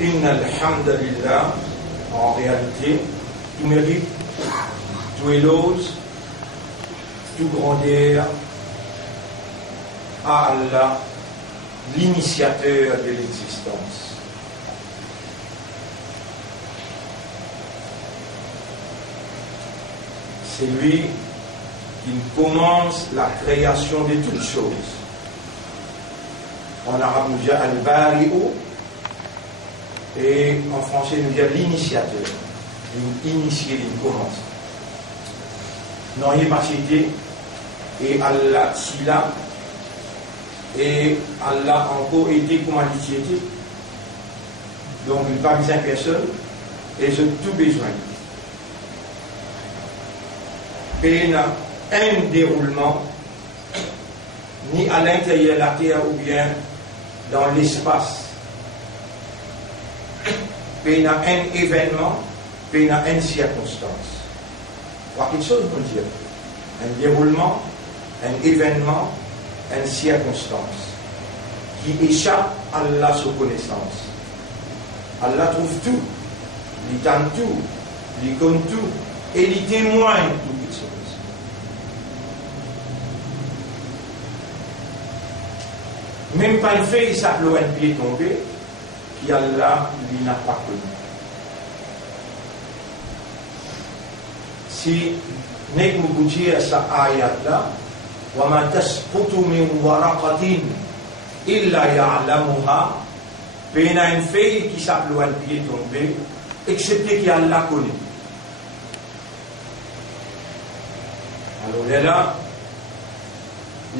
Inna alhamdulillah, en réalité, tout mérite, tout éloge, tout grandeur à Allah, l'initiateur de l'existence. C'est lui qui commence la création de toutes choses. En arabe, nous dit al-bari'u, et en français, nous dit l'initiateur. Il initie, il commence. Non, il est pas cité, et Allah, sila, et Allah encore été comme initiateur. Donc, il n'a pas besoin de personne, et j'ai tout besoin. Et il n'a un déroulement, ni à l'intérieur de la terre ou bien dans l'espace. Puis il y a un événement, puis il y a une circonstance. Voilà quelque chose pour dire. Un déroulement, un événement, une circonstance qui échappe à Allah sous connaissance. Allah trouve tout, il tente tout, il compte tout, et il témoigne toutes les choses. Même pas le fait, il s'appelle un pied tombé, qui Allah lui n'a pas connu. Si nous pouvons dire cette ayat-là, وَمَا تَسْقُطُ مِنْ وَرَقَةٍ إِلَّا يَعْلَمُهَا, il y a une feuille qui s'appelle un pied tombé, excepté qu'Allah connaît. Alors là,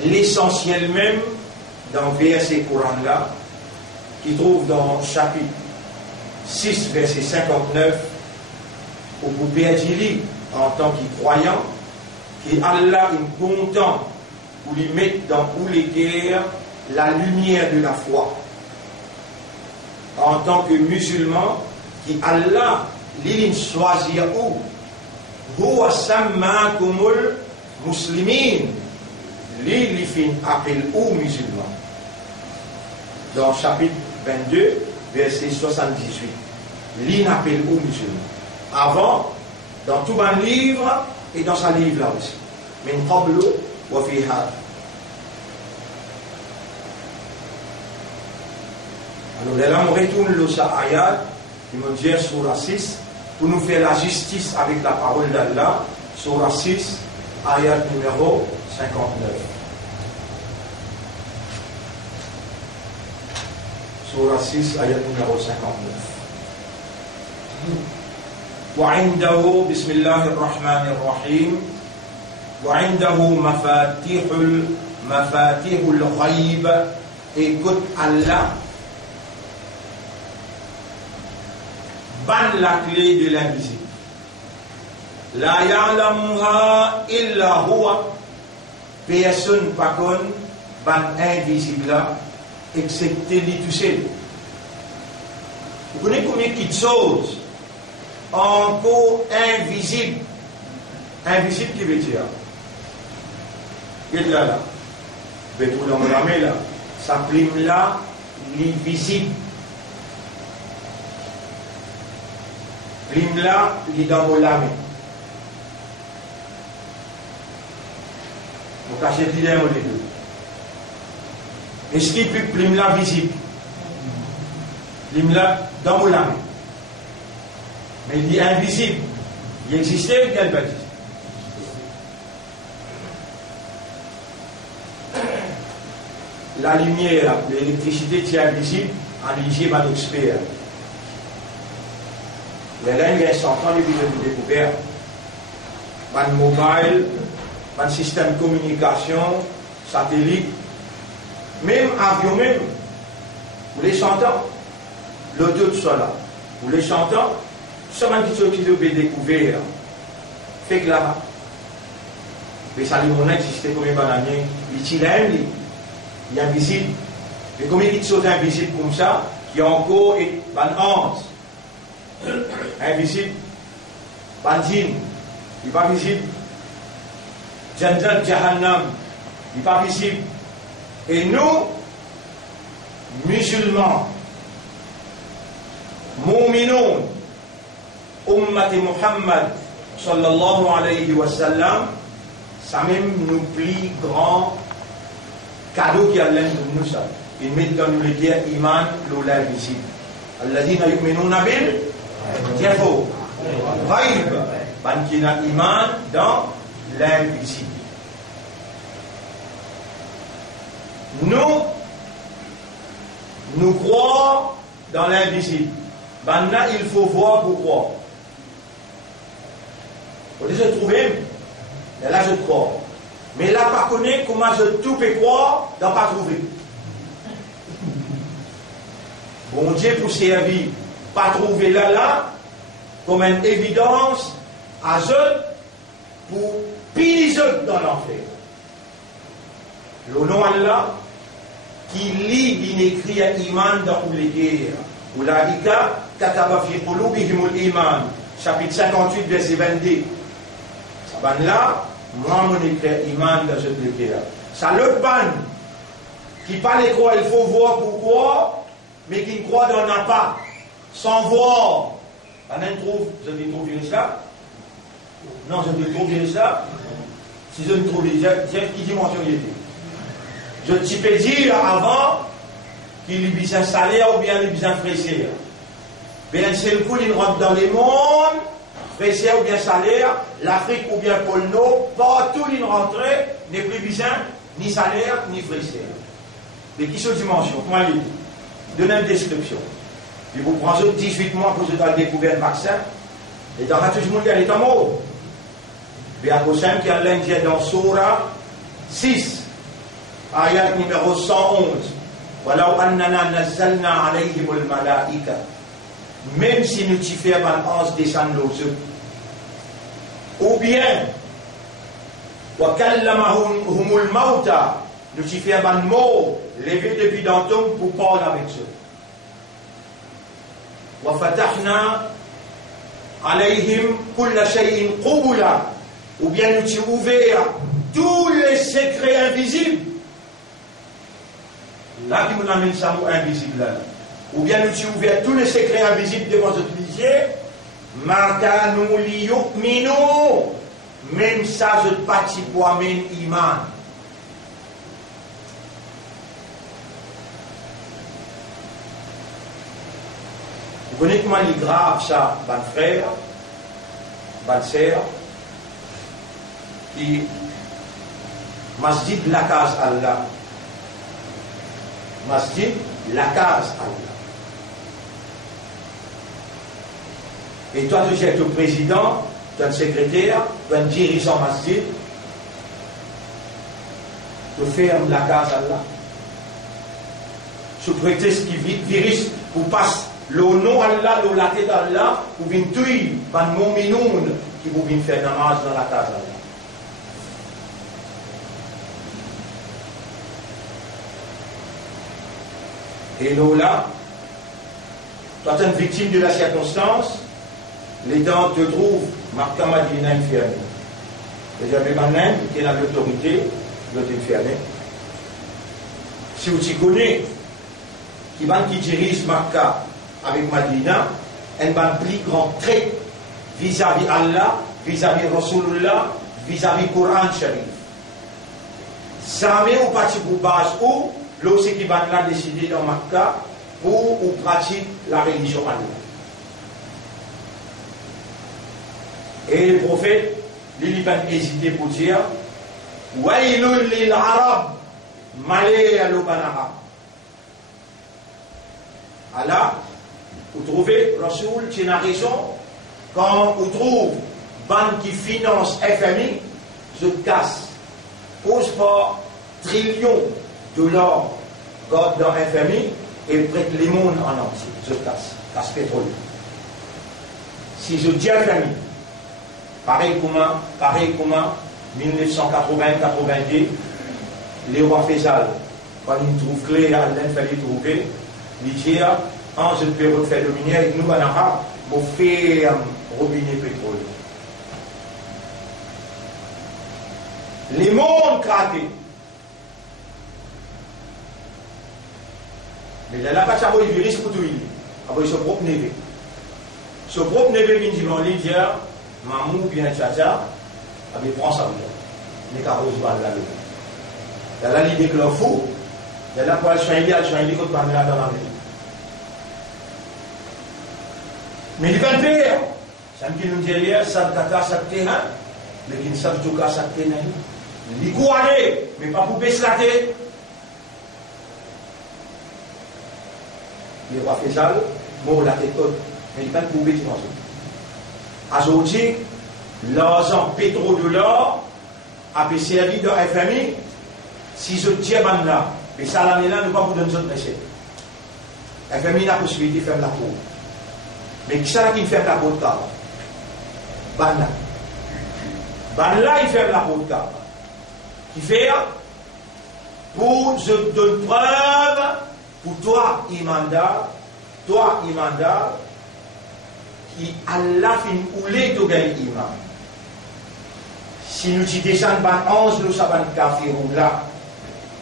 l'essentiel même dans le verset Coran-là, qui trouve dans chapitre 6, verset 59, où vous pouvez dire en tant que croyant, qu'Allah est content pour lui mettre dans tous les cœurs la lumière de la foi. En tant que musulman, qu'Allah l'il choisit où huwa sammakumul muslimin, l'il fin appel aux musulmans. Dans chapitre 22, verset 78. L'il appelle aux musulmans. Avant, dans tout un livre, et dans sa livre là aussi. Min qablu wa fi hada. Alors là, on retourne le ayat, qui me dit surah 6, pour nous faire la justice avec la parole d'Allah, surah 6, ayat numéro 59. Surah 6, ayat numéro 59. وعنده بسم الله الرحمن الرحيم وعنده مفاتيح الغيب. Écoute Allah, ban la clé de l'invisible. La ya'lamuha illa huwa, personne pas conne ban invisible là, excepté lui tout seul. Vous connaissez combien de choses encore invisibles? Invisible qui veut dire? Qu'est-ce là? Mais tout le monde là, ça prime là, l'invisible. Prime là, l'idamolame. Vous cachez l'idée ou les deux. Est-ce qu'il peut prime là visible? Prime là, dans l'âme. Mais il est invisible. Il existait ou quel bâtisse? La lumière, l'électricité qui est invisible, en éligible à l'expert. Mais là, il y a 100 ans depuis de découvert. Pas de mobile, pas de système de communication, satellite, même avion même. Vous les chantez, l'audio de cela. Vous les chantez, seulement qui sont découvert. Fait que là, mais ça lui montre existait comme un bananier, il est invisible. Mais combien de choses invisibles comme ça, qui ont encore une honte? Invisible, bandine, il n'est pas visible. Jannat Jahannam, il n'est pas visible. Et nous, musulmans, mu'minun, ummati Muhammad, sallallahu alayhi wa sallam, ça même nous plus grand cadeau qui a l'air de nous ça. Il met dans nous le dire iman l'invisible. Alladhina yu'minuna bil jafo. Ghaib. Ban qui a iman dans l'invisible. Nous croyons dans l'invisible. Maintenant, il faut voir pourquoi. Au lieu de trouver, mais là je crois. Mais là, pas connaître comment je tout peux croire, dans pas trouver. Bon Dieu pour servir, pas trouver là, comme une évidence à eux pour piller dans l'enfer. Le nom Allah, qui lit l'inécrit à iman dans les guerres. Oulaïka, kataba fi qulubihimul iman. Chapitre 58, verset 22. Ça va là, moi, mon écrit iman dans cette guerre. Ça l'autre ban, qui parle quoi, il faut voir pourquoi, mais qui croit dans n'a pas, sans voir. On trouve, je vais trouver ça. Non, je vais trouver ça. Si je ne trouve pas, qui dimension il était. Je te peux dire avant qu'il est bien salaire ou bien il est bien fraisier. Bien, c'est le coup, il rentre dans les mondes, fraisier ou bien salaire, l'Afrique ou bien pôle Nord, partout il rentre, n'est plus bien ni salaire ni fraisier. Mais qui sont dimensions? Comment il dit? Donnez une description. Puis vous prenez 18 mois pour vous avez découvert le vaccin, et dans tout le monde, il est en mort. Mais à cause qui a l'Indien dans Surah 6. Ayat numéro 111. Walau annana nazzalna alayhimul malaika. Même si nous t'y faisons un ange descendre aux eux. Ou bien, wa kallamahumul mauta. Nous t'y faisons un mot levé depuis dans tombe pour parler avec eux. Wa fatahna alayhim kulla shay'in qubula. Ou bien nous t'y ouvert tous les secrets invisibles. Là, qui nous amène ça invisible là. Ou bien nous avons ouvert tous les secrets invisibles devant notre lisier. Makanou liyukminu. Même ça, je ne partis pour amener iman. Vous connaissez comment il est grave ça, mon frère, ma sœur, qui masjid la case Allah. Masjid, la case Allah. Et toi, tu es le président, tu es le secrétaire, tu es le dirigeant masjid, tu fermes la case Allah. Sous prétexte qui virus pour passer le nom Allah, le la tête Allah, pour venir tuer les mominoun qui vous viennent faire namaz dans la case Allah. Et là, toi tu es une victime de la circonstance, les dents te trouvent, marquant ma divine infirme. Et j'avais ma main qui est dans l'autorité de t'infirmer. Si vous t'y connaissez, qui dirige Makkah avec Madina, un plus grand trait vis-à-vis Allah, vis-à-vis Rasulullah, vis-à-vis Coran Sharif. Jamais ou parti pour base où là c'est qui va décider dans Makkah pour ou pratique la religion Allah. Et le prophète, il n'a pas hésité pour dire Wailul lil Arab, malé à l'Obanara. Allah, vous trouvez, Rasoul, tu as raison, quand vous trouvez banque qui finance FMI, je casse, pose pas trillions de dollars dans FMI et prête les mondes en entier, je casse pétrole. Si je dis FMI, pareil comme 1980-82, les rois Faisal, quand ils trouvent clé, il fallait trouver, ils disent, je peux refaire le minière, et nous, en arabe, pour faire robinet pétrole. Les mondes craqués. Mais là, pas ça, il risque pour tout. Il se propre nez. Ce groupe ne veut pas dire, on dire, Mamou bien Tchacha, avec prend ça, les carrosses balles là. Il y a là l'idée que l'on fout, il y a là pour aller soigner, contre Pamela dans la maison. Mais il va le faire. Ça me dit nous dire, ça tata, ça terrain, mais qui ne savent tout cas, ça terrain. Il court aller, mais pas pour baisser la tête. Il va faire ça, bon, la tête haute, mais il va pour baisser dans ça. Aujourd'hui, l'argent pétrodollar a été servi dans FMI, si je tiens là, mais ça l'année là, ne pas vous donner d'autres recettes. FMI a la possibilité de faire la peau. Mais qui ça qui fait la peau de cave? Banla. Banla, il fait la peau de cave. Qui fait pour je donne preuve pour toi, Imanda, qui Allah fin oulé to gagne imam. Si nous descendons par 11, nous savons café ou là,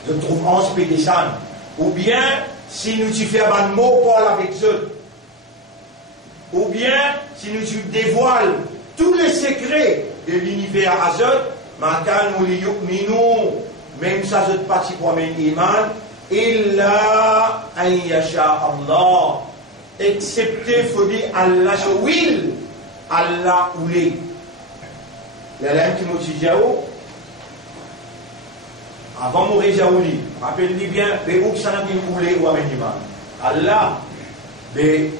je trouve 11 peut descendre. Ou bien, si nous faisons un mot Paul avec eux, ou bien, si nous dévoilons tous les secrets de l'univers azot, même ça, je ne parti pour un iman, illa an yasha Allah, excepté, il faut dire, Allah will, Allah oulé. Il y a un Timothy Diao, avant de mourir Jaouli, rappelle-lui bien, mais où ça n'a pas oulé ou un iman. Allah, mais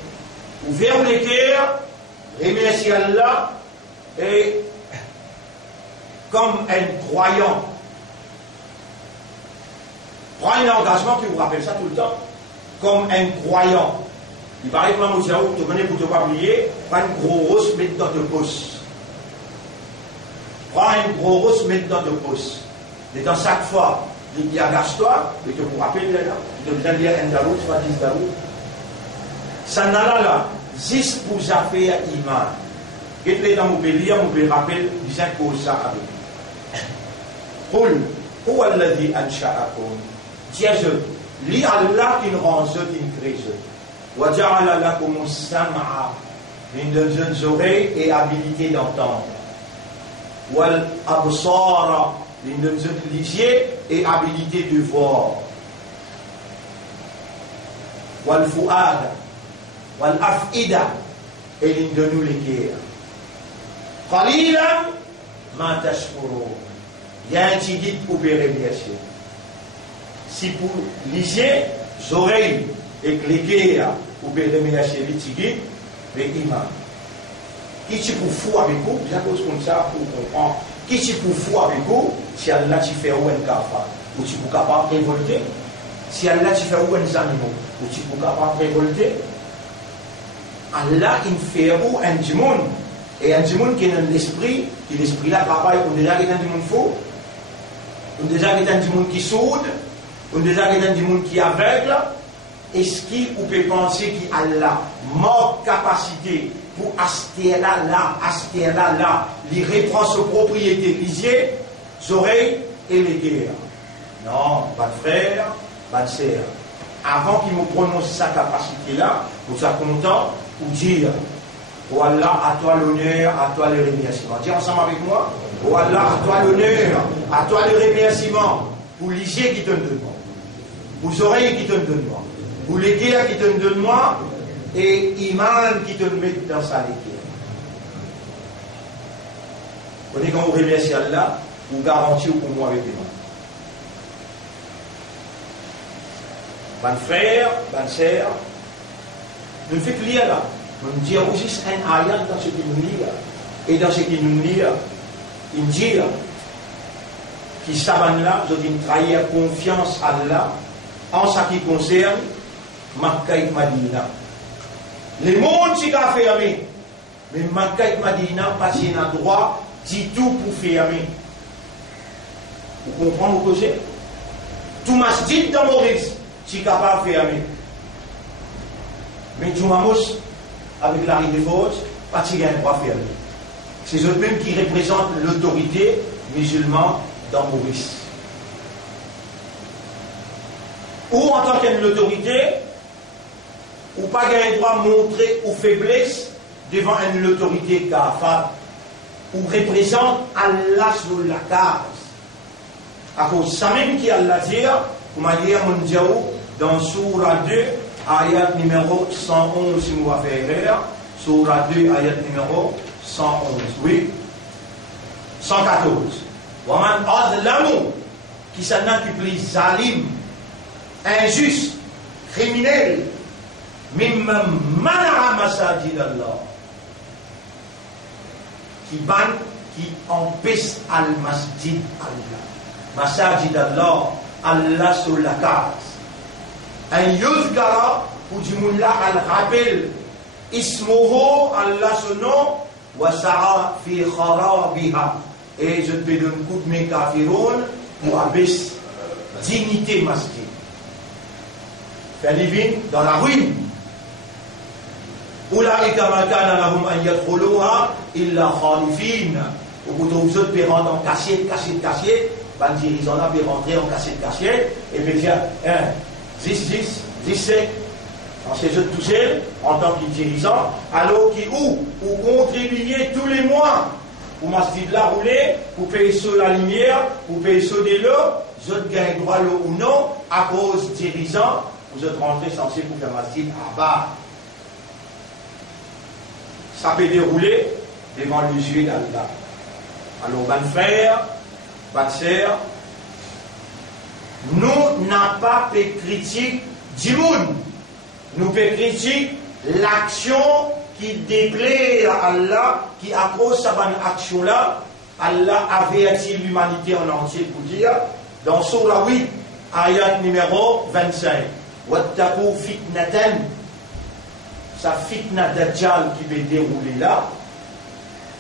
ouvert les cœurs, remercier Allah, et comme un croyant, prends un engagement qui vous rappelle ça tout le temps, comme un croyant. Il paraît que Maman Diaou, tu connais pour ne pas oublier, prends une grosse mettre dans ta poche. Prends une grosse mettre dans ta poche. Et dans chaque fois, il dit agace-toi, et tu vous rappelles là, tu dois bien lire un dalou, tu vas 10 dalou. Ça n'a là, juste pour faire iman. Et puis dans mon pays, on peut rappeler, disant que ça avec. قل هو الذي أنشأكم Dieu, li Allah qui nous rend qui nous crée. وجعل لكم السمع من deux oreilles et habilité d'entendre. والأبصار من deux yeux et habilité de voir. والفؤاد والأفئدة et l'une de nous les cœurs. قليلا ما تشكرون. Il y a un petit guide pour remercier. Si pour les oreilles et les cœurs pour remercier les petits guides, les imams. Qui tu pour fou avec vous, bien cause comme ça pour comprendre. Qui tu pour fou avec vous, si Allah tu fait ou un kafa, ou tu peux capable de révolter. Si Allah tu fait ou un animal, ou tu peux capable de révolter. Allah il fait ou un djimoun. Et un djimoun qui est dans l'esprit, qui l'esprit là travaille, on déjà est un djimoun faux. On déjà est un monde qui soude, on déjà est un monde qui aveugle. Est-ce qu'il peut penser qu'il a la mort capacité pour acheter là, il reprend sa propriété, les yeux, les oreilles et les cœurs? Non, pas de frère, pas de sœur. Avant qu'il me prononce sa capacité-là, vous êtes content pour dire, oh Allah, à toi l'honneur, à toi le remerciement. Dis ensemble avec moi. Oh Allah, à toi l'honneur, à toi le remerciement. Pour les yeux qui te donnent moi, pour les oreilles qui te donnent moi, pour les cœurs qui te donnent moi, et Iman qui te met dans sa lecture. Vous voyez quand vous remerciez Allah, vous garantissez pour moi avec Iman. Bon frère, bonne sœur, ne faites lire là. On dit aussi un ayat dans ce qui nous lit et dans ce qui nous lit, il dit qui savent là, je dis trahir confiance à Allah en ce qui concerne Makkah et Madina. Les mondes qui ont fermé, mais Makkah et Madina pas un droit du tout pour fermer. Vous comprenez ce que c'est? Tout masjid dans Maurice, qui est capable de fermer. Mais Djoumamos, avec l'arrivée de Fauche, pas de droit fermé. C'est eux-mêmes qui représentent l'autorité musulmane dans Maurice. Ou en tant qu'autorité, ou pas un droit de montrer aux faiblesses devant une autorité capable ou représente Allah sur la case. À cause ça même qui Allah dit, comme dire mon Dieu, dans Surah 2, ayat numéro 111, si vous avez erreur, Surah 2, ayat numéro 111, oui, 114. Waman adlamu, qui s'en a qui plus zalim, injuste, criminel, mimman mana'a masajid Allah, qui empêche al-masjid Allah. Masajid Allah, Allah sur la case. Un yuzkara, ou du mullah al-rappel, ismuhu, Allah son nom, wa sa'a fi kharabiha. Et je te donne coup de mes kafiroun pour abaisser dignité masjid. Fait living dans la ruine. Oulaïka ma kana lahum an yadkhuluha illa khalifin. Au bout de vous autres, vous rentrer en cachette. Ben, dirigeant là, vous rentrer en cachette. Et puis, tiens, 10, 17. En ces autres tout seuls, en tant que dirigeant, alors qui ou contribuer tous les mois. Pour masjid là rouler, pour payer sur la lumière, pour payer sur de l'eau, vous autres gagnez droit l'eau ou non, à cause dirigeant, vous êtes rentrés censés pour faire masjid à bas. Ça peut dérouler devant les yeux d'Allah. Alors, bon frère, bonne sœur, nous n'avons pas de critique du monde. Nous pouvons critiquer l'action qui déplaît à Allah, qui à cause de cette action-là, Allah avertit l'humanité en entier pour dire, dans Surah 8, ayat numéro 25, Wattaqu fitnatan, sa fitna Dajjal qui peut dérouler là,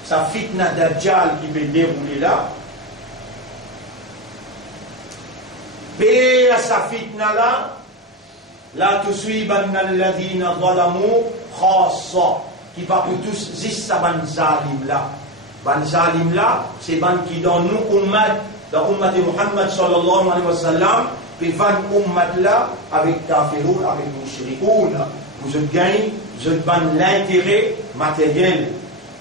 sa fitna Dajjal qui peut dérouler là, et à sa fitna là, la tusibanna alladhina zalamu khassa, qui va pour tous zissa ban zalim là. Ban zalim là, c'est ban qui dans nous ummat, dans ummat de Muhammad sallallahu alayhi wa sallam, puis van ummat là, avec kafiroun, avec mushrikoun. Vous êtes gagnés, vous êtes ban l'intérêt matériel.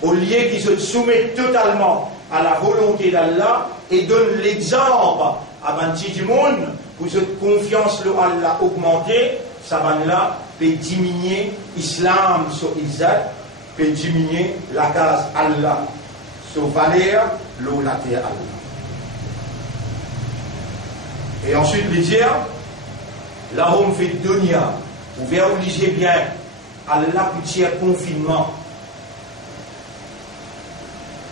Au lieu qu'ils se soumettent totalement à la volonté d'Allah et donnent l'exemple à ban du monde, vous êtes confiance le Allah augmenté, ça ban là peut diminuer l'islam sur Izzat, peut diminuer la case Allah sur valeur, l'eau la terre Allah. Et ensuite, il dit, là on fait dunya, vous verrez obligé bien, Allah petit confinement.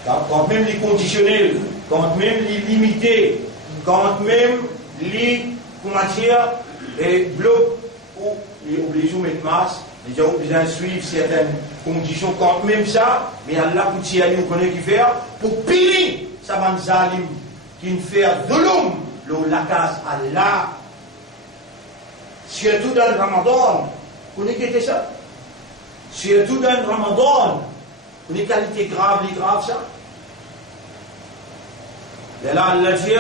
Quand même les conditionnels, quand même les limités, quand même les, comment dire, les blocs où il est obligé de mettre masse, il est obligé de suivre certaines conditions, quand même ça, mais Allah petit aller, vous connaissez qui faire, pour piller sa bande zalim, qui ne fait de l'homme, la case Allah. Surtout dans le Ramadan, vous connaissez ça? Surtout dans le Ramadan, vous connaissez qualité grave, les graves ça? Et là, Allah dit,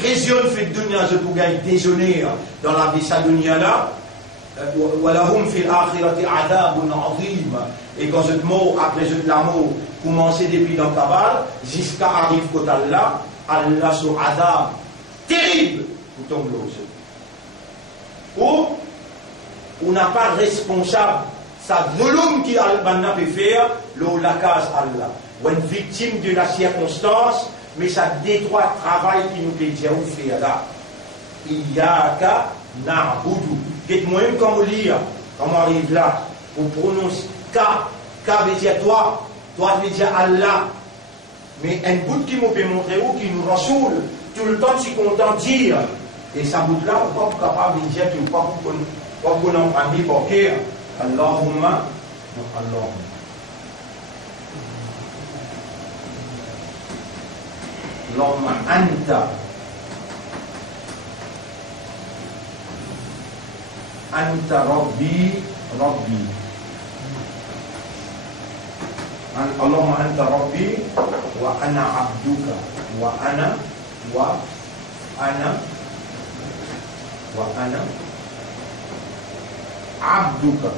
résionne fait dunya, je peux gagner déjeuner dans la vie sa dunya là, et quand je mot, après je l'amour, commencer depuis dans Kabal, jusqu'à arrive côté Allah, Allah sur Adam, terrible, pour tomber aux ou on n'a pas responsable, ça volume qui a peut faire, la case Allah, ou une victime de la circonstance, mais ça détruit le travail qui nous peut dire où faire là. Iyaka na'budu. Dites-moi-même comment lire, comment arrive là, on prononce K veut dire toi veut dire Allah. Mais un bout qui me peut montrer où, qui nous rassoule, tout le temps, je suis content de dire. Et ça bout là, on n'est pas capable de dire qu'il ne faut pas qu'on en parle pour dire Allahumma, Allahumma. Allahumma anta. Anta Rabbi, Rabbi. Allahumma anta Rabbi wa ana abduka wa ana abduka.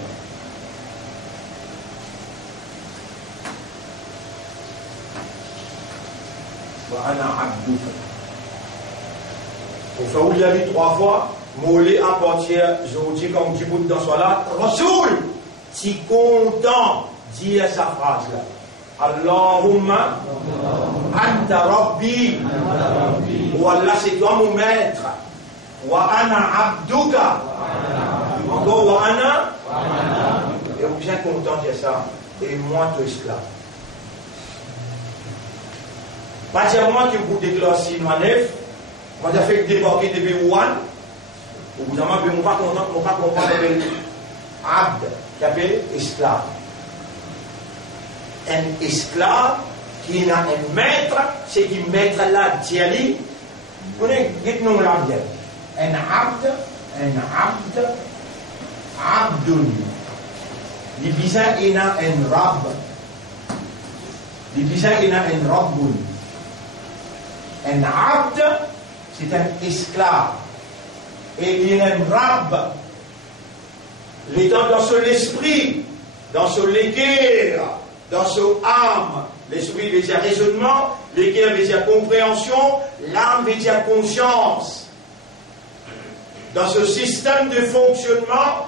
wa ana abduka. Au fait où il y a dit 3 fois, Molé à partir, je dis comme Djibout dans ce là, Rasoul, si content dire sa phrase là. Allahumma anta rabbi, ou Allah c'est toi mon maître, wa ana abduka, encore wa ana, et on est bien content de dire ça, et moi ton esclave. Pas dire moi qui vous déclare si nous en neuf, moi j'ai fait débarquer depuis Wuhan, au bout d'un moment, je ne suis pas content, je ne suis pas content de abd, qui appelle esclave. Un esclave qui a un maître, c'est qui maître là, Diali. Vous connaissez, dites-nous là bien. Un abd, abdun. Les bisans, il a un rab. Les bisans, il a un rabbun. Un abd, c'est un esclave. Et il a un rab. L'étant dans son esprit, dans son léguer, dans son âme. L'esprit veut dire raisonnement, l'éguer veut dire compréhension, l'âme veut dire conscience. Dans ce système de fonctionnement,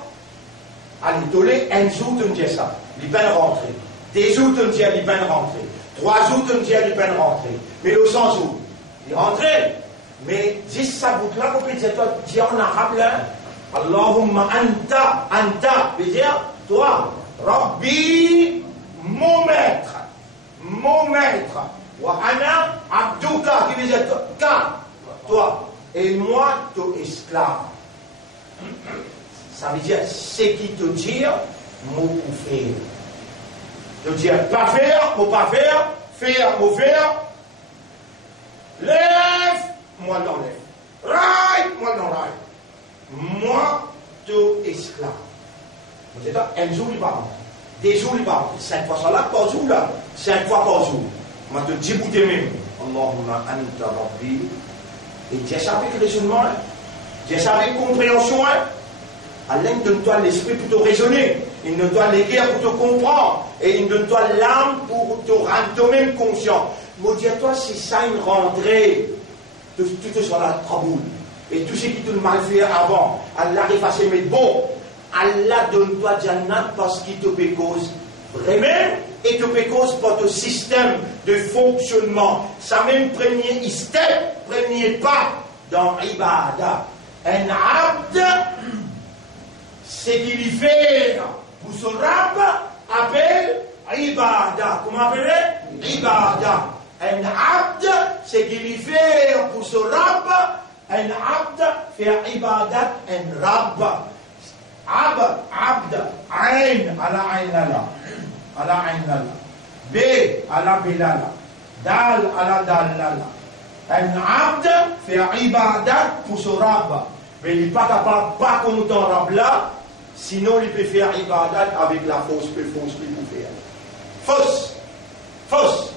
allez, tolé, un jour, on dit ça, il peut rentrer. 2 jours, on dit, il peut rentrer. 3 jours, on dit, il peut rentrer. Mais le 100 jours, il rentrait. Mais 10 saboutes là, vous pouvez dire en arabe là, Allahumma anta, veut dire, toi, Rabbi, mon maître, wa ana abduka, qui veut dire toi, et moi, ton esclave. Ça veut dire, c'est qui te dire, mon pour faire. Te dire, pas faire, mon pas faire, mon faire, lève, moi l'enlève, raille, moi l'enraille. Moi, ton esclave. Vous êtes là, un jour, il va rentrer. 2 jours, il va rentrer. 5 fois ça là, par jour là. 5 fois par jour. Moi, te dis, vous même. Allahumma anta rabbi. Et Dieu savait que raisonnement, Dieu savait compréhension. Allah donne-toi l'esprit pour te raisonner. Il ne doit les guerres pour te comprendre. Et il donne toi l'âme pour te rendre toi-même conscient. Mais dis-toi, c'est ça une rentrée. Tout sur la traboule. Et tout ce qui te mal fait avant, Allah efface mais bon. Allah donne-toi Jannat parce qu'il te cause vraiment et te cause par ton système de fonctionnement. Ça même premier step, premier pas dans Ibadah. Un abd, c'est qu'il y fait pour ce rab appelle Ibadah. Comment appeler Ibadah. Un abd, c'est qu'il y fait pour ce rab. Un abd fait Ibadat, un rab. Abd, Ain, ala Ainala, ala Ainala, B, ala Bilala, Dal, ala Dalala. Un abd fait ibadat pour ce rab. Mais il n'est pas capable, pas comme ton rab là, sinon il peut faire ibadat avec la fausse, plus pour faire. Fausse.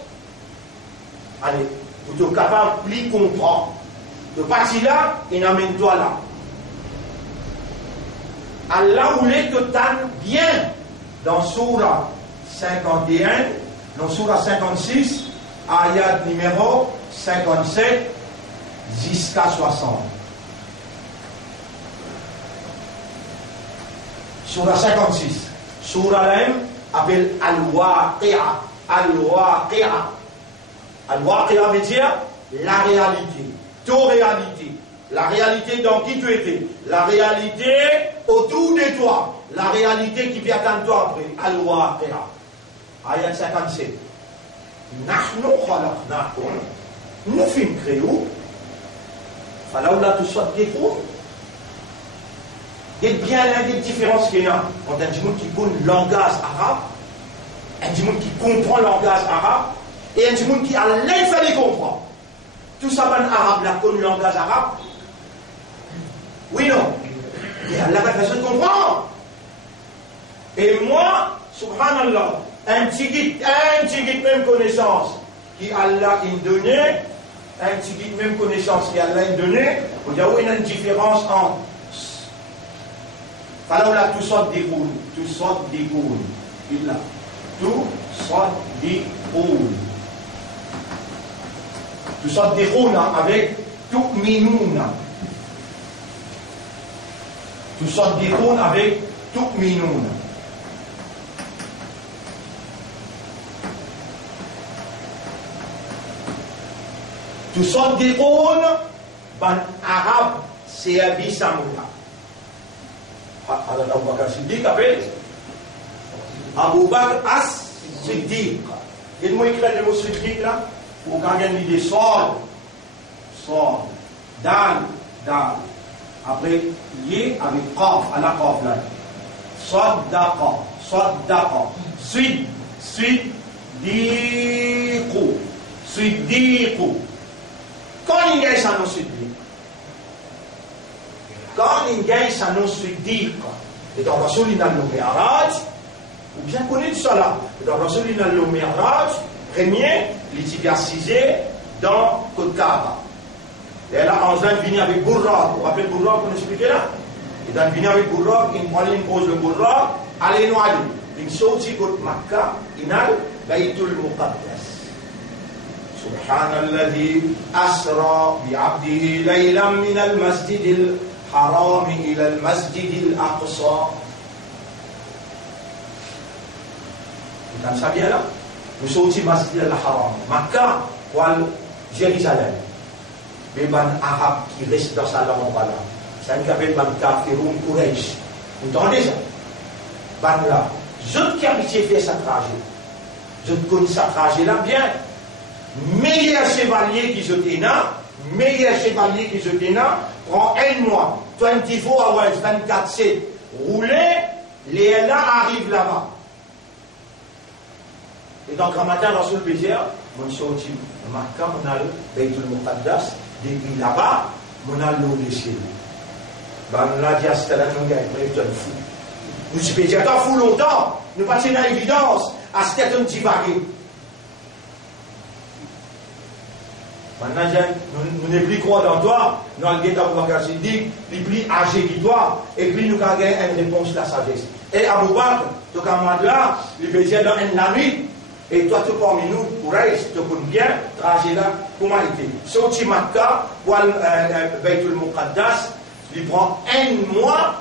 Allez, vous êtes capable de plus comprendre. De partir là, et amène-toi là. Allah voulait que t'aimes bien dans Surah 51, dans Surah 56, ayat numéro 57 jusqu'à 60. Surah 56. Surah même appelle Al-Waqi'a. Al-Waqi'a. Al-Waqi'a veut dire la réalité. Ta réalité. La réalité dans qui tu étais. La réalité autour de toi. La réalité qui vient attendre toi après. Al-Waqi'a. Ayat 57. Nahnu khalaqnakum. Nous films créés. Falaoula tu sois défaut. Il y a bien l'un des différences qu'il y a entre un monde qui connaît le langage arabe, un monde qui comprend le langage arabe, et un monde qui a l'infini de comprendre. Tout ça, un arabe, là, connaît le langage arabe. Oui, non. Et Allah va faire ça de comprendre. Et moi, subhanallah, un petit guide même connaissance qui Allah a donné, un petit guide même connaissance qui Allah a donné, vous dire, il y a une différence entre. Alors là, tout sort des boules. Il a. Tout sort des boules. Tusaddiquna avec tu'minuna. Tusaddiqun avec tu'minuna. Tusaddiqun ban Arab c'est Abi Samoula. Alors Abu Bakr Siddiq appelle Abu Bakr As-Siddiq. Et moi écrit le mot Siddiq là, pour qu'on ait une idée sol, dal. Après, yé avec qaf, à la qaf là. Saddaqa. Siddiqu. Quand il y a un nom Siddiq, et dans Rasul il a le Mi'raj, ou bien connu ça là, et dans Rasul il a le Mi'raj, premier, il est assisé dans Côte Kaaba. Et là, on vient de venir avec Bourrak. Vous vous rappelez Bourrak qu'on expliquait là? Il vient de venir avec Bourrak, il pose le Bourrak, allez, nous allez. Il saute sur Côte Makkah, il a Baytul Muqaddas. Subhanalladhi asra bi'abdihi laylan min al-masjidil haram ila al-masjidil aqsa. Vous entendez ça bien là? Nous sommes au masjid al-haram, Makkah ou Jérusalem. Les Arabes qui restent dans sa langue là, ça nous appelle ban Kafirun Quraysh. Vous entendez ça? Ban là, je qui habitué faire sa trajet, je connais sa trajet là bien. Meilleur chevalier qui se téna, prend un mois, 24 hours, 24/7, rouler, les là arrivent là-bas. Et donc, un matin, dans ce plaisir, mon sorti, Makkah, on a le Baytul Muqaddas, depuis là-bas, on a l'eau de chez nous. Ben, on a dit à ce là nous avons fou. Nous sommes dit, attends, fou longtemps, nous passons dans l'évidence, à ce qu'il y a un petit vagué. Maintenant, nous ne plus croire dans toi, nous avons dit à Abu Bakr Siddiq, il est plus âgé que toi, et puis nous avons gagné une réponse de la sagesse. Et Abu Bakr, donc à un là, il veut dire dans une nuit. Et toi, tu parmi nous, pour aller, tu connais bien, trajet là, comment il était. Sorti Makkah, pour Baytul Muqaddas, il prend un mois,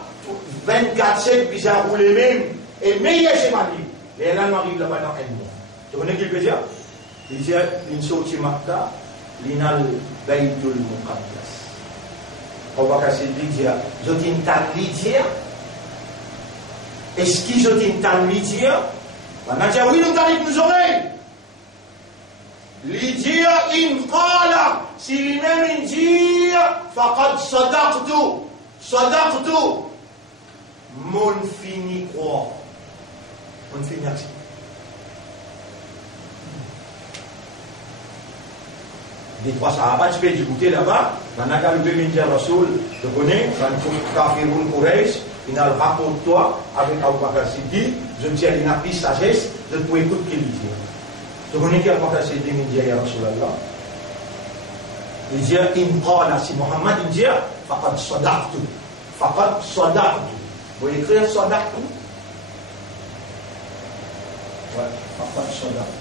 24/7, puis ça roule même, et meilleur chevalier. Et là, on arrive là-bas dans un mois. Tu connais ce qu'il veut dire? Il dit, il sorti Makkah, il a le Baytul Muqaddas. On va casser le dire, je dis une table dire, est-ce que je dis une table dire? On a dit, oui, nous t'arrive nos oreilles. L'idée, in qala, si lui-même il dit, faqad sadaqtu, mon fini croire. Mon fini accepter. Les trois sahabats, tu peux écouter là-bas, on a qu'à le bénir Rasoul, tu connais, quand Kafirun Quraysh, il a le rapport de toi avec Abu Bakr Siddiq, je me dis, il a pris sagesse, je peux écouter qu'il dit. Tu connais qui Abu Bakr Siddiq, il dit, ya Rasulallah. Il dit, in qala, si Muhammad, il dit, faqad sadaqtu. Vous voulez écrire sadaqtu? Ouais, faqad sadaqtu.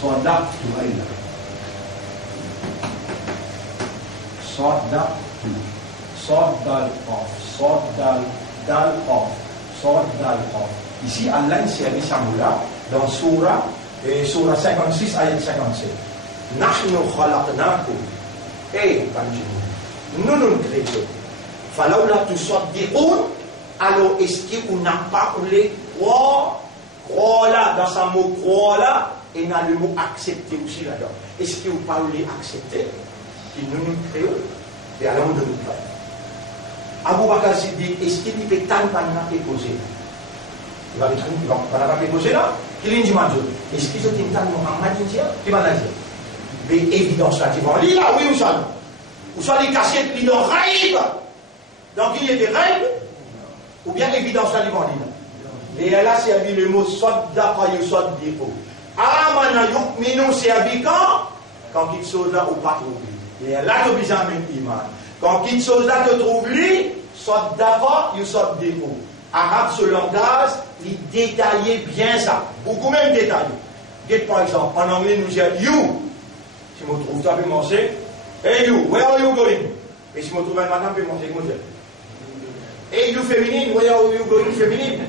Sadaqtu aïla. Sadal. Ici, Allah s'est mis Samoula dans Surah 56, ayat 57. Nahnu khalaqnakum. Nous créons. Falaula tusaddiqun. Alors, est-ce qu'on n'a pas les croire là, dans sa mot croire là, et dans le mot accepter aussi là-dedans. Est-ce que vous parlez accepter? Et nous créons, et allons de nous faire. Abu Bakr Siddiq, est-ce qu'il peut tant pas nous poser? Il va pas poser là? Qu'il est dit, est-ce qu'il peut tant Muhammad dire? Il va dire. Mais évidence là, tu vas lire là, oui ou ça? Ou soit les cachettes, ils ont raïb. Donc il y a des règles, ou bien évidence là, ils vont lire. Et là, c'est avec le mot saddaqa yusaddiqu. Amana yu'minu, c'est avec quand quelque chose là ou pas trouvé. Et là, tu as besoin d'un iman. Quand quelque chose là te trouve lui, saddaqa yusaddiqu. Arabe, ce langage, il détaillait bien ça. Beaucoup même détaillé. Par exemple, en anglais, nous disons you. Si je me trouve, tu peux manger. Hey you, where are you going? Et si je me trouve un madame, je peux manger. Hey you féminine, where are you going féminine?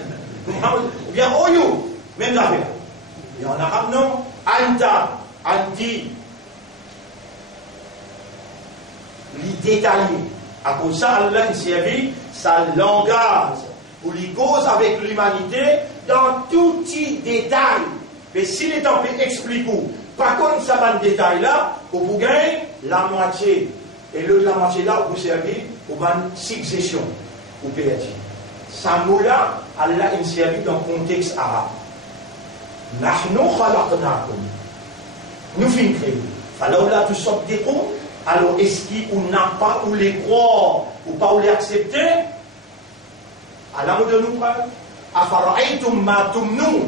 Ou bien oh you, même affaire. Et en arabe, non. Anta, anti. Il détaillé. À cause de ça, Allah a servi sa langage pour les causes avec l'humanité dans tout petit détail. Mais si les temps expliquent, par contre, ça va le détail là, vous pouvez gagner la moitié. Et le la moitié là, vous servez pour une succession. Vous pouvez dire. Ça mot là, Allah a servi dans le contexte arabe. Nahnu khalaqnakum. Nous finissons créer. Alors là, tu sors des ronds. Alors, est-ce qu'on n'a pas ou les croire ou pas ou les accepter? Alors, de nous prendre. Afara'aytum ma tumnun.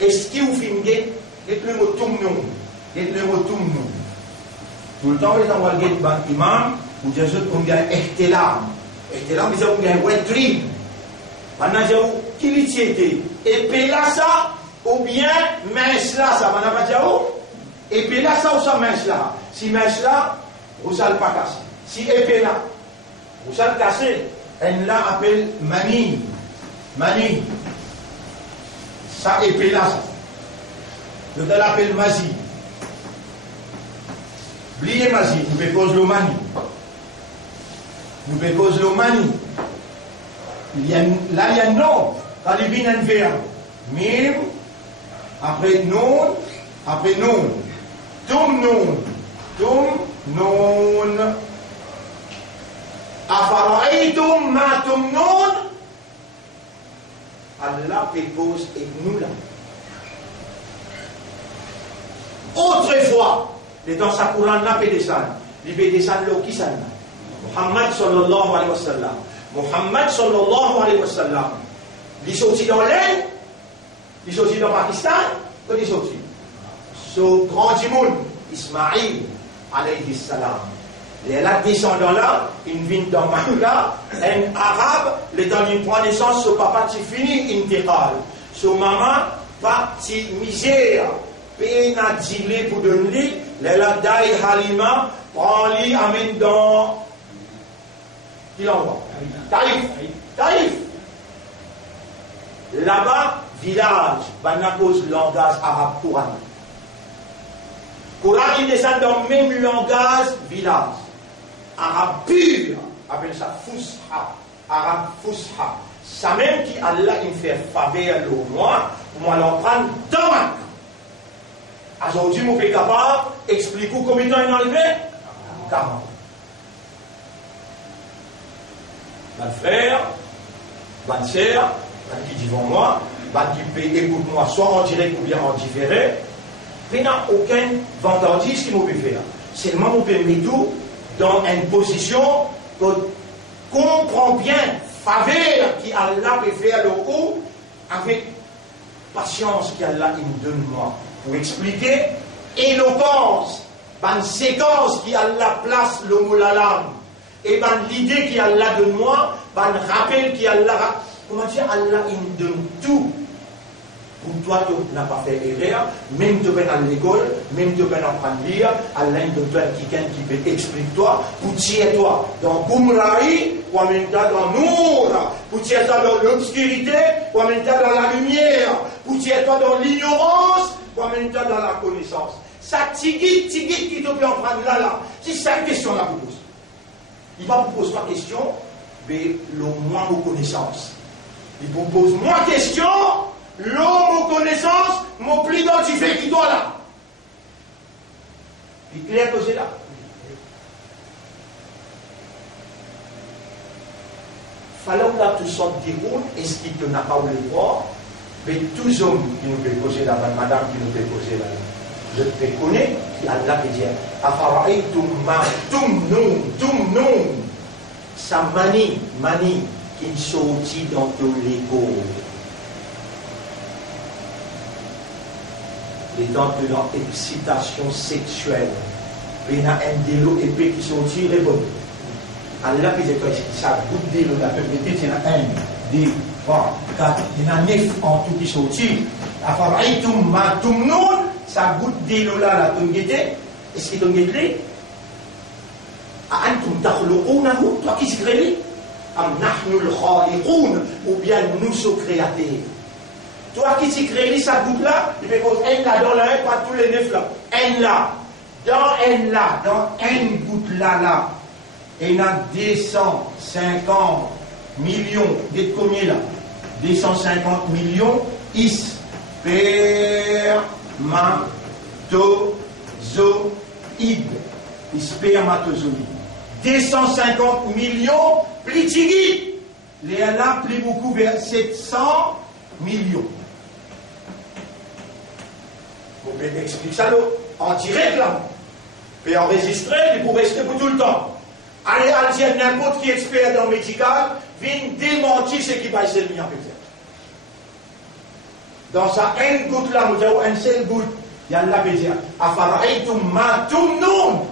Est-ce que vous finissez? Dites le mot tumnun. Dites le mot tumnun. Tout le temps, les gens vont dire que l'imam, ou bien qu'on gagne ehtilam. Ehtilam, ils ont gagné wetrim. Maintenant, j'ai dit, qui l'était? Épée là, ça, ou bien mince là, ça. Maintenant, pas dire où? Épée là, ça ou ça, mince là. Si mince là, vous allez pas casser. Si épée là, vous allez casser. Elle là appelle mani. Mani. Ça, épée là, ça. Vous allez l'appeler mazi. Oubliez mazi, nous pouvons cause le mani. Nous pouvons cause le mani. Là, il y a un nom. Quand il vient un verbe. Mim, après non, après non. Tumnun. Tumnun. Afara'aytum ma tumnun. Allah pépose et nous là. Autrefois, les dans sa Coran n'a pas descendu. Il peut descendre le qui ça Muhammad sallallahu alayhi wa sallam. Muhammad sallallahu alayhi wa sallam. Il est sorti dans l'Inde. Il est sorti dans le Pakistan. Quand il est sorti? Ce grand Jimoun, Ismaïl alayhi salam. Les là descendants là, ils viennent dans Makkah, un arabe, les dans une prend naissance, ce papa qui finit intégral. Ce maman, parti misère, peine à dire pour donner, les là d'aïe Halima, prend-lui, amène dans. Qui l'envoie? Taïf. Taïf. Là-bas, village, à cause du langage arabe Coran. Coran, il descend dans le même langage, village. Arabe pur, appelle ça Fusha. Arabe Fusha. Ça même qui Allah il fait faveur le moi l'en prendre dans ma. Aujourd'hui, je suis capable d'expliquer combien de temps il a enlevé 40. Mon frère, ma soeur, qui dit devant moi, qui écoute-moi, soit en direct ou bien en différé, il n'y a aucun vendredi ce qu'il m'a faire. Seulement, on peut mettre tout dans une position que comprend bien, faveur qui Allah peut faire le haut, avec patience qu'Allah me donne moi, pour expliquer, éloquence, une séquence qui Allah place le mot la langue, et l'idée qui Allah donne moi, un rappel qui Allah, comment dire, Allah il me donne tout. Pour toi, tu n'as pas fait erreur, même tu vas à l'école, même tu vas apprendre à lire, Allah te donne quelqu'un qui peut expliquer toi, pour tirer toi dans Boumraï, ou en même temps dans Nour, pour tirer toi dans l'obscurité, ou en même temps dans la lumière, pour tirer toi dans l'ignorance, ou en même temps dans la connaissance. Ça tigit qui te peut en prendre là. C'est ça une question là pour poser. Il va vous poser pas question, mais le moins de connaissance. Il vous pose moins de questions. L'homme aux connaissances m'ont plus identifié qui doit là. Il est clair que c'est là. Fallait que là tout sorte des routes, est-ce qu'il te n'a pas voulu voir? Mais tous les hommes qui nous peuvent poser là, madame qui nous peut poser là, je te connais, qui a là qui dit Afara'aytum ma tumnun. Ça manie qui me sortit dans tous les corps. Les dents de l'excitation sexuelle. Il y a un délo épais qui sont tirés bon. Allah qui dit que ça goûte de l'eau, il y a un, des, Bon, il y en a 9 en tout qui sorti. Afaraitum ma tumnun, ça goûte des lola la tongete. Est-ce qu'il tongete? Antum takhluqunahu, toi qui se crée? Am nahnul khaliqun, ou bien nous sommes créateurs. Toi qui s'y crée, ça goûte là, il fait cause N là dans la 1, pas tous les 9 là. N là. Dans N là, dans N goutte là, il y a 250 millions. D'être combien là? 250 millions spermatozoïdes. 250 millions plitigui. Les là, plus beaucoup vers 700 millions. Vous pouvez m'expliquer ça en direct là. Puis enregistrer, il pour rester pour tout le temps. Allez, Algérie, n'importe qui expert dans le médical, vient démentir ce qui va essayer de venir peut-être. Dans sa une goutte là, nous avons une seule goutte, il y a la bézia. Afaraitum ma tumnun.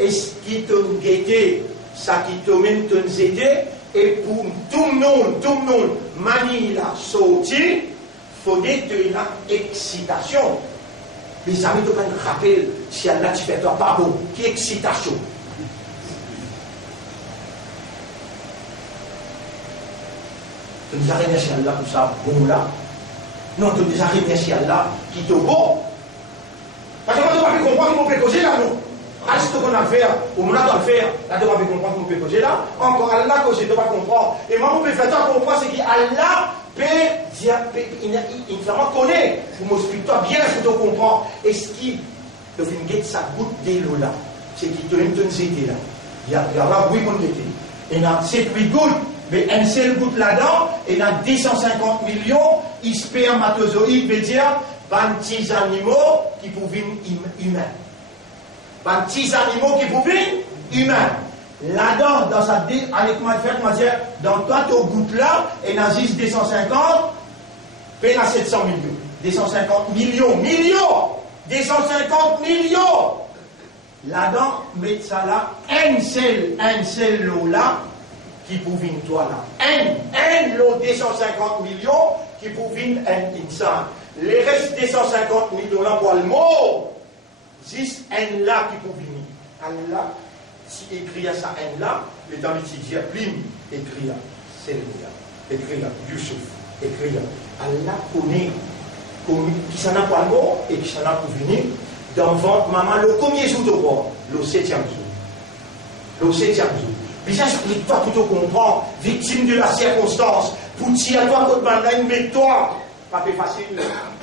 Est-ce qui t'a guetté, ça qui t'a même t'a zété, et pour tumnun, mani la sorti, faut dire qu'il y a une excitation. Les amis, tu peux te rappeler, si Allah tu fais toi pas bon, qui excitation. Tu nous as remercié Allah pour ça, bon là. Non, tu nous as remercié Allah qui te bon. Parce que moi, tu vas pas comprendre comment on peut causer là, non. Ah, ce qu'on a à faire, ou on a le faire, là, tu vas pas comprendre comment on peut causer là. Encore Allah, causer, tu vas comprendre. Et moi, on peut faire toi comprendre, c'est qu'Allah il vraiment connaît. Vous m'expliquez bien ce que tu comprends. Est-ce qu'il te fait une guette sa goutte d'eau là? C'est qu'il te donne une là. Il y a là, oui, mon guette. Il y a 7-8 gouttes. Mais une seule goutte là-dedans, il y a 250 millions de spermatozoïdes, veut dire, 20 petits animaux qui pouvaient humains. 20 petits animaux qui pouvaient humains. Là-dedans, dans sa avec ma fête, moi dire, dans toi, tu gouttes là, il y a juste 250, puis il y a 700 millions. 250 millions, 250 millions. Là-dedans, mettre ça là, un seul lot là, qui pouvait une toi là. Un lot 250 millions qui pouvait un insan. Les restes 250 millions là pour le mot, juste un là qui pouvait une. Allah, si écrit à ça un là, les dans l'étudier, Plim, écrit là, c'est là, écrit là, Youssouf, écrit là. Allah connaît qui s'en a pas le mot et qui s'en a pour venir dans votre maman le premier jour de quoi? Le 7e jour. Le 7e jour. Puis ça explique-toi pour te comprendre, victime de la circonstance, pour tirer à toi contre ma mais toi, pas plus facile.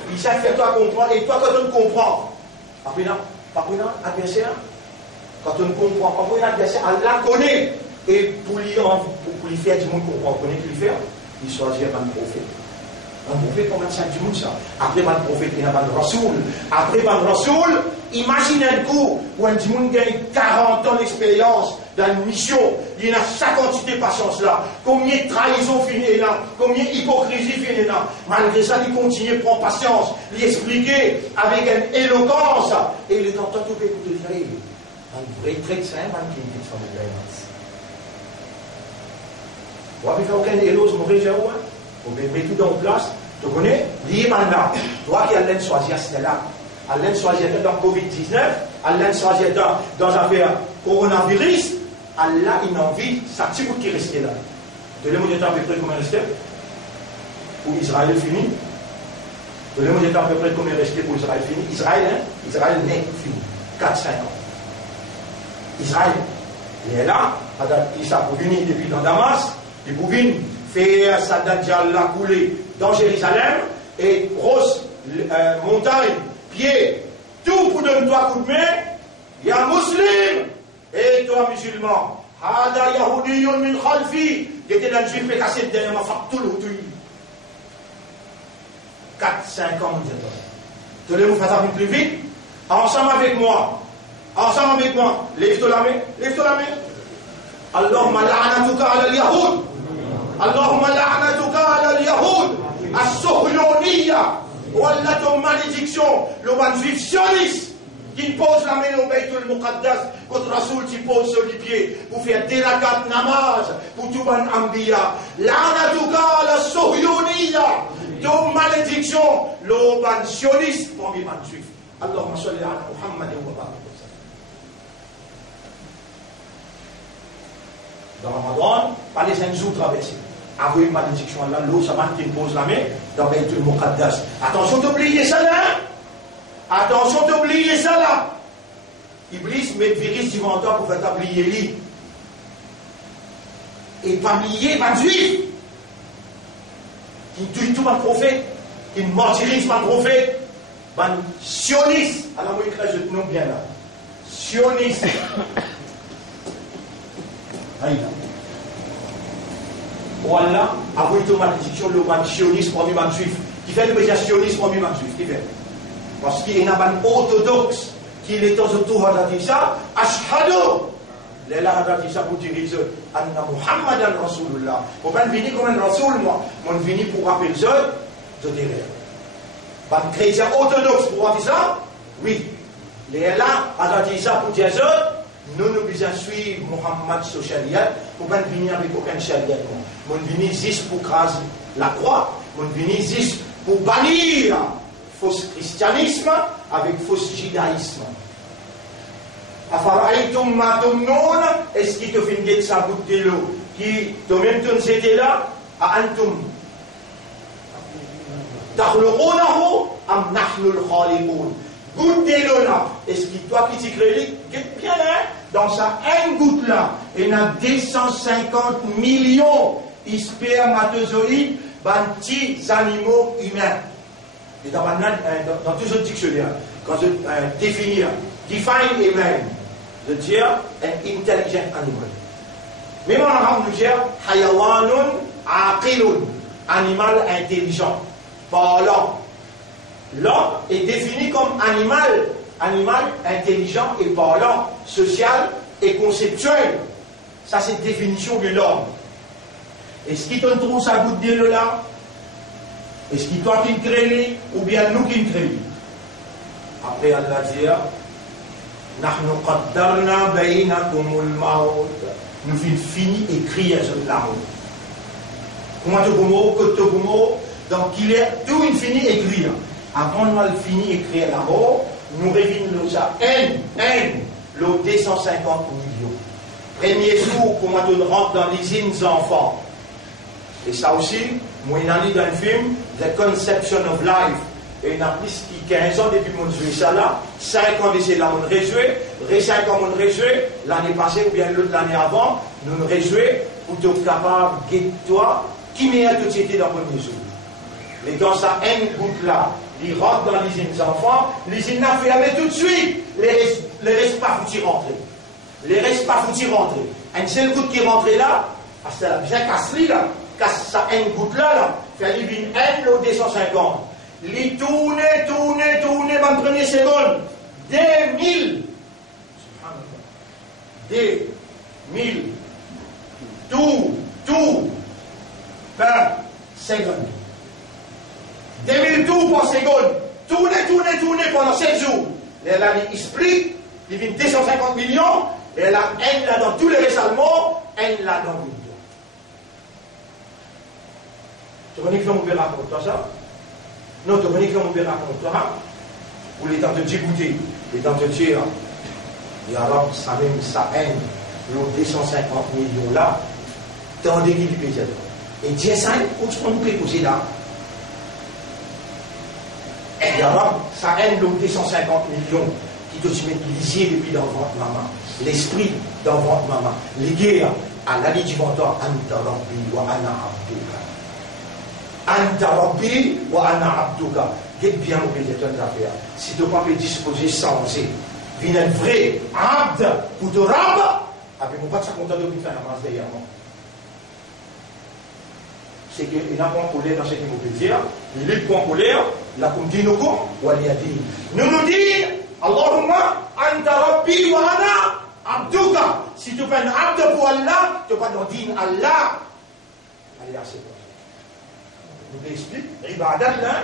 Puis ça fait toi comprendre, et toi quand on comprend, pas pour adversaire, quand on ne comprend pas pour l'adversaire, Allah connaît. Et pour lui faire du monde comprendre, connaît qu'il fait, il choisit un prophète. Un prophète comme ça du monde ça. Après un prophète, il y a un rasoul. Après un rasoul, imaginez un coup où un monde gagne 40 ans d'expérience dans une mission. Il y a sa quantité de patience là. Combien de trahison finit là. Combien d'hypocrisie finit là. Malgré ça, il continue, prend patience. Il expliquer avec une éloquence. Et il est en train de tout écouter. Un vrai trait de saint, un qui dit ça. Vous n'avez fait aucun éloge, mon région. Vous mettez tout en place. Tu connais? L'Imana. Toi qui allais choisir celle-là. Allez choisir dans Covid-19. Allez choisir dans l'affaire coronavirus. Allah, il a envie, ça petit bout qui restait là. De l'homme de temps à peu près combien restait? Pour Israël fini. De l'homme de temps à peu près combien restait pour Israël fini? Israël n'est fini. 4-5 ans. Israël, il est là. Il s'est venu depuis dans Damas. Il pouvait faire sa date la couler dans Jérusalem et grosse montagne, pied, tout pour donner toi coup de main. Il y a un musulman et toi musulman. Hada Yahoudiyun min khalfi. Il était dans le juif et cassé derrière ma femme tout le 4-5 ans, tu les vous faire ça plus vite. Ensemble avec moi. Lève-toi la main. Allahumma la'anatuka ala al-Yahoud. Allahumma la'anatuka ala al-Yahoud. As-Sohyoniya. Wallah ton malédiction. Le ban juif sioniste. qui pose la main au Baytul Muqaddas, quand Rasoul qui pose sur les pieds, pour faire des rakat namaz, pour tout ban ambiya. L'anatuka, la sohyoniya, de malédiction, l'oban sioniste, pour les juifs. Allahumma salli ala Muhammad wa barak. Dans Ramadan, pas les 5 jours traversés. Avec une malédiction là, l'eau, ça va qui pose la main dans Baytul Muqaddas. Attention d'oublier ça là. Attention d'oublier ça là. Iblis met virus du menton pour faire oublier lui. Et pas oublier, pas juif. Qui tue tout un prophète, qui martyrise un prophète, un sioniste. Alors moi, je te nomme bien là. Sioniste. Voilà, avec une malédiction, le sionisme parmi les juifs. Qui fait le sionisme parmi les juifs. Qui fait? Parce qu'il y a un orthodoxe qui est autour de ça. Ashhadu. Les là, ça pour dire Anna Muhammadan Rasulullah. Vous ne venez comme un Rasoul, moi. Je viens pour rappeler ça. Je dirais. Les chrétiens orthodoxes pour dire ça? Oui. Les là, ça pour dire ça. Nous nous devons suivre Muhammad sur Sharia pour ne pas venir avec aucun Sharia. Nous venons juste pour craser la croix. Nous venons juste pour bannir faux christianisme avec faux judaïsme. Afara'aytum ma tumnun, est-ce qu'il te fait de sa goutte de l'eau qui te même c'était là à antum takhluqunahu am nahnu al-khaliqun. Goutte de l'eau là, est-ce que toi qui t'y crée bien hein, dans sa une goutte là, il y a 250 millions de spermatozoïdes, petits animaux humains. Et dans tous les dictionnaires, quand je définis, define a man, je dis un intelligent animal. Même en arabe, nous disons hayawanun aqilun, animal intelligent, parlant. L'homme est défini comme animal intelligent et parlant, social et conceptuel. Ça, c'est la définition de l'homme. Est-ce qu'il te trouve sa goutte de l'eau là? Est-ce qu'il toi qui le crée ou bien nous qui le créons? Après Allah dit Nahnu qaddarna baynakumul maut. Nous avons fini écrire sur la route. Comment tu peux donc il est tout fini écrire. Avant de finir écrire la route, nous revenons ça le 250 millions. Premier jour, comment on rentre dans l'usine des enfants. Et ça aussi, moi, il y a dans le film, The Conception of Life. Et il y a plus de 15 ans depuis que je joué ça là. 5 ans d'ici là, on rejoué. 5 ans, on rejoué. L'année passée, ou bien l'année avant, nous nous rejoué pour être capable de guetter toi, qui meilleur que tu étais dans le premier jour. Mais dans ça, une goutte là, il rentre dans l'usine des enfants, l'usine n'a fermé tout de suite. Les restes pas foutus rentrer. Les restes pas foutus rentrer. Une seule goutte qui est rentrée là, c'est bien casse-li là. Casse ça une goutte là, fait une au 250. Les tourner, dans le premier seconde. 2000. 2000. Tout. Par seconde. 2000 tours par seconde. Tourner pendant 7 jours. Et là, il explique, il vient 250 millions, et là, elle là dans tous les restes allemands, elle là dans le monde. Tu connais que mon père raconte toi ça? Non, tu connais que mon père raconte toi? Ou les temps de Djibouti, les temps de dire, les Arabes, ça même, ça haine, les 250 millions là, dans des guides du pays. Et Dieu sait, où tu prends nous préposer là? Les Arabes, ça haine les 250 millions qui te mettent lisier depuis dans votre maman. L'esprit dans votre maman. Les guerres, à l'année du venteur, Anta Rabbi wa ana abduka. Anta Rabbi wa ana abduka. Dites bien au médiateur d'affaires. Si tu ne peux pas me disposer sans eux, viens un vrai abd pour te rab, avec mon pas de sa content de faire la masse derrière moi. C'est qu'il n'a pas en colère dans ce qu'il veut dire. Il est pas en colère. La kumdinukum wa liyadi. Nous dit Allahumma anta rabbi wa ana abduka. Si tu fais un abd pour Allah, tu vas dire Allah. Allez, c'est bon. Nous explique ibadat là.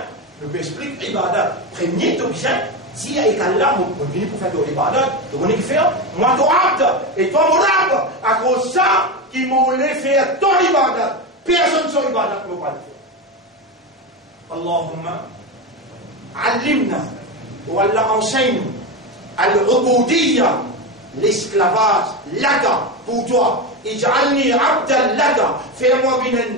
Nous explique ibadat. Premier, tu bien Si avec Allah, on vient pour faire de l'ibadat, on va faire, moi, ton abd, et toi, mon abd, à cause de ça, qui m'ont voulu faire ton ibadat. Personne sur l'ibadat ne va le faire. Allahumma, allimna, ou Allah enseigne, al-ubudiyya, l'esclavage, laka, pour toi. Ij'alni abdan laka, fais-moi bien un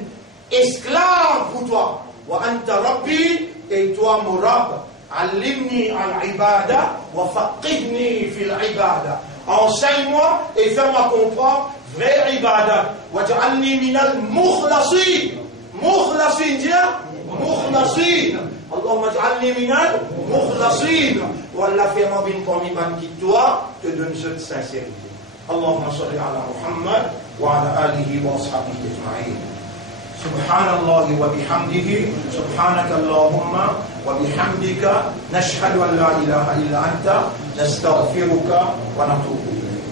esclave pour toi. Wa anta rabbi, et toi, mon Rabb. Allimni al-ibada wa faqidni fil ibada. Enseigne-moi et fais-moi comprendre vrai ibada. Waj'alni minal mukhlasin. Mukhlasin, dire mukhlasin. Allahumma ij'alni minal mukhlasin. Wallah, fais-moi bien comme iman qui toi te donne cette sincérité. Allahumma salli ala Muhammad wa ala alihi wa ashabihi ajma'in. سبحان الله وبحمده سبحانك اللهم وبحمدك نشهد أن لا إله إلا أنت نستغفرك ونتوب إليك.